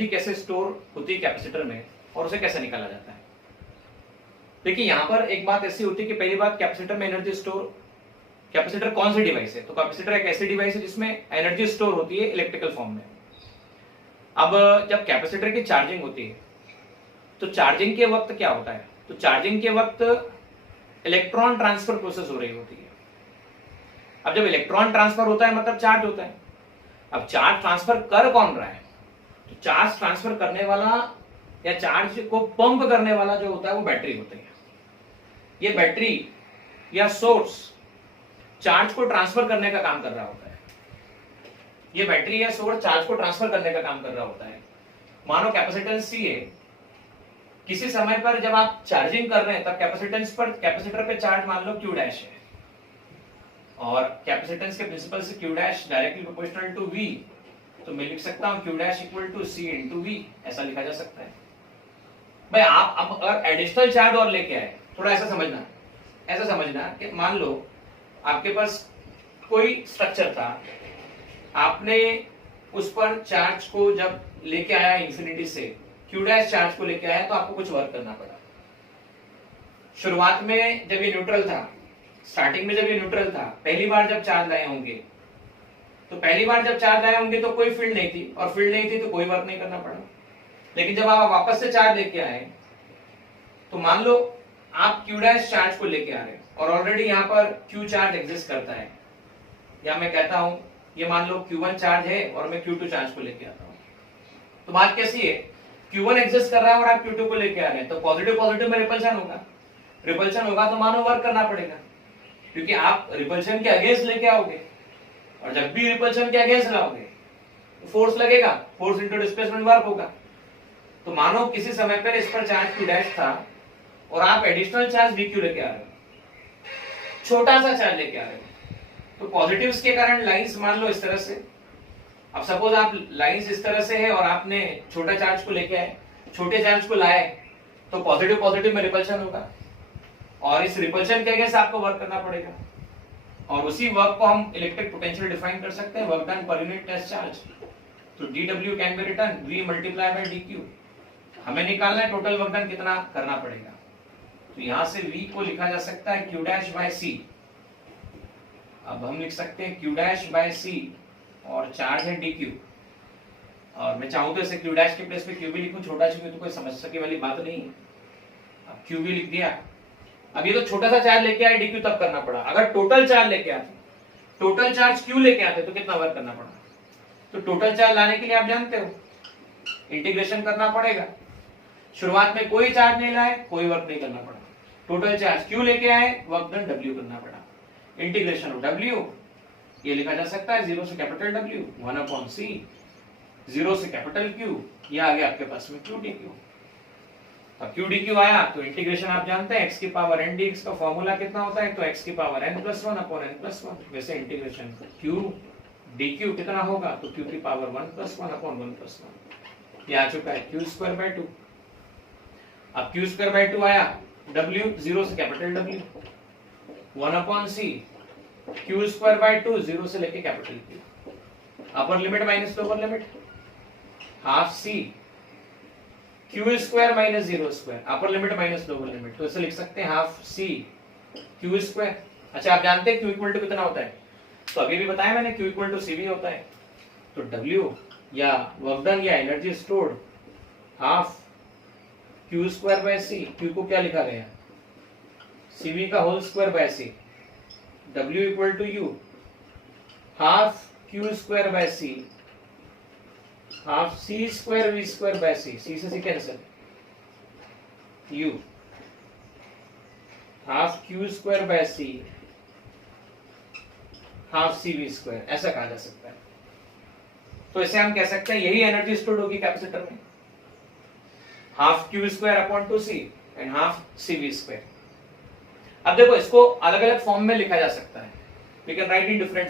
Energy कैसे store होती है कैपेसिटर में और उसे कैसे निकाला जाता है। देखिए यहां पर एक बात ऐसी होती है कि पहली बात कैपेसिटर में एनर्जी स्टोर, कैपेसिटर कौन सी डिवाइस है, तो कैपेसिटर एक ऐसी डिवाइस है जिसमें एनर्जी स्टोर होती है इलेक्ट्रिकल फॉर्म में। अब जब कैपेसिटर की चार्जिंग होती है तो चार्जिंग के वक्त क्या होता है, तो चार्जिंग के वक्त इलेक्ट्रॉन ट्रांसफर प्रोसेस हो रही होती है। अब जब इलेक्ट्रॉन ट्रांसफर होता है मतलब चार्ज होता है। अब चार्ज ट्रांसफर कर कौन रहा है, तो चार्ज ट्रांसफर करने वाला या चार्ज को पंप करने वाला जो होता है वो बैटरी होती है। ये बैटरी या सोर्स चार्ज को ट्रांसफर करने का काम कर रहा होता है। ये बैटरी या सोर्स चार्ज को ट्रांसफर करने का काम कर रहा होता है। मानो कैपेसिटेंस सी है, किसी समय पर जब आप चार्जिंग कर रहे हैं तब कैपेसिटेंस पर, कैपेसिटर पे चार्ज मान लो Q डैश है और कैपेसिटेंस के प्रिंसिपल से Q dash directly proportional to V, तो मैं लिख सकता हूं Q dash equal to C into V, ऐसा लिखा जा सकता है। भाई आप अब अगर एडिशनल चार्ज और लेके आए, थोड़ा ऐसा समझना कि मान लो आपके पास कोई स्ट्रक्चर था, आपने उस पर चार्ज को जब लेके आया इंफिनिटी से, Q डैश चार्ज को लेके आया, तो आपको कुछ वर्क करना पड़ा। शुरुआत में जब ये न्यूट्रल था, स्टार्टिंग में जब ये न्यूट्रल था, पहली बार जब चार्ज लाए होंगे तो कोई फील्ड नहीं थी, और फील्ड नहीं थी तो कोई वर्क नहीं करना पड़ा। लेकिन जब आप वापस से चार्ज लेके आए तो मान लो आप Q डैश चार्ज को लेके आ रहे हैं और ऑलरेडी यहाँ पर Q चार्ज एग्जिस्ट करता है, या मैं कहता हूं ये मान लो Q1 चार्ज है और मैं Q2 चार्ज को लेके आता हूं। तो बात कैसी है, Q1 एग्जिस्ट कर रहा है और आप Q2 को लेके आ रहे हैं, तो पॉजिटिव पॉजिटिव में रिपल्शन होगा तो मानो वर्क करना पड़ेगा, क्योंकि आप रिपल्शन के अगेंस्ट लेके आओगे, और जब भी रिपल्शन के अगेंस्ट लाओगे तो फोर्स लगेगा, फोर्स इंटू डिस्प्लेसमेंट वर्क होगा। तो मानो किसी समय पर इस पर चार्ज Q डैश था और आप एडिशनल चार्ज dq लेके आ रहे हो, छोटा सा चार्ज लेके आ रहे हो, तो पॉजिटिव्स के कारण लाइंस मान लो इस तरह से। अब सपोज आप लाइंस इस तरह से है और आपने छोटा चार्ज को लेके आए, छोटे चार्ज को लाए, तो पॉजिटिव पॉजिटिव में रिपल्शन होगा और इस रिपल्शन के अगेंस्ट आपको वर्क करना पड़ेगा, और उसी वर्क को हम इलेक्ट्रिक पोटेंशियल डिफाइन कर सकते हैं, work done per unit test charge. तो dw can be written v multiply by dq। हमें निकालना है टोटल वर्क डन कितना करना पड़ेगा, तो यहां से v को लिखा जा सकता है q डैश बाय c। अब हम लिख सकते हैं Q डैश बाय C और चार्ज है dq, और मैं चाहूं तो इसे Q डैश के प्लेस पे Q भी लिखूं, छोटा क्योंकि तो कोई समस्या की वाली बात नहीं है। अब Q भी लिख दिया। अब ये तो छोटा सा चार्ज लेके आए dq तब करना पड़ा, अगर टोटल चार्ज लेके आते, टोटल चार्ज Q लेके आते तो कितना वर्क करना पड़ा। तो टोटल चार्ज लाने के लिए आप जानते हो इंटीग्रेशन करना पड़ेगा। शुरुआत में कोई चार्ज नहीं लाए, कोई वर्क नहीं करना पड़ा, टोटल चार्ज Q लेके आए, वर्क डन W करना पड़ा। इंटीग्रेशन ऑफ W ये लिखा जा सकता है 0 से कैपिटल W 1/c, 0 से कैपिटल Q, ये आ गया आपके पास में Q dq। अब Q dq आया तो इंटीग्रेशन आप जानते हैं x की पावर n dx का फॉर्मूला कितना होता है, तो x की पावर n+1/n+1। वैसे इंटीग्रेशन Q dq कितना होगा, तो Q की पावर 1+1/1+1। ये आ चुका है Q²/2। अब Q²/2 आया, W 0 से कैपिटल W 1/c, Q²/2 0 से लेके capital Q, upper limit minus lower limit, half C, Q² minus 0², upper limit minus lower limit, तो इसे लिख सकते हैं हाफ C Q²। अच्छा आप जानते हैं Q इक्वल टू कितना होता है, तो अभी भी बताया मैंने Q इक्वल टू CV होता है। तो W या वर्क डन या energy stored half Q²/c, Q को क्या लिखा गया, CV का whole square by C, W equal to U half Q²/c half C² V²/c, C से C cancel, U half Q²/c half CV², ऐसा कहा जा सकता है। तो इसे हम कह सकते हैं यही एनर्जी स्टोर्ड होगी कैपेसिटर में, half Q²/2c and half CV²। अब देखो इसको अलग अलग फॉर्म में लिखा जा सकता है, we can write in different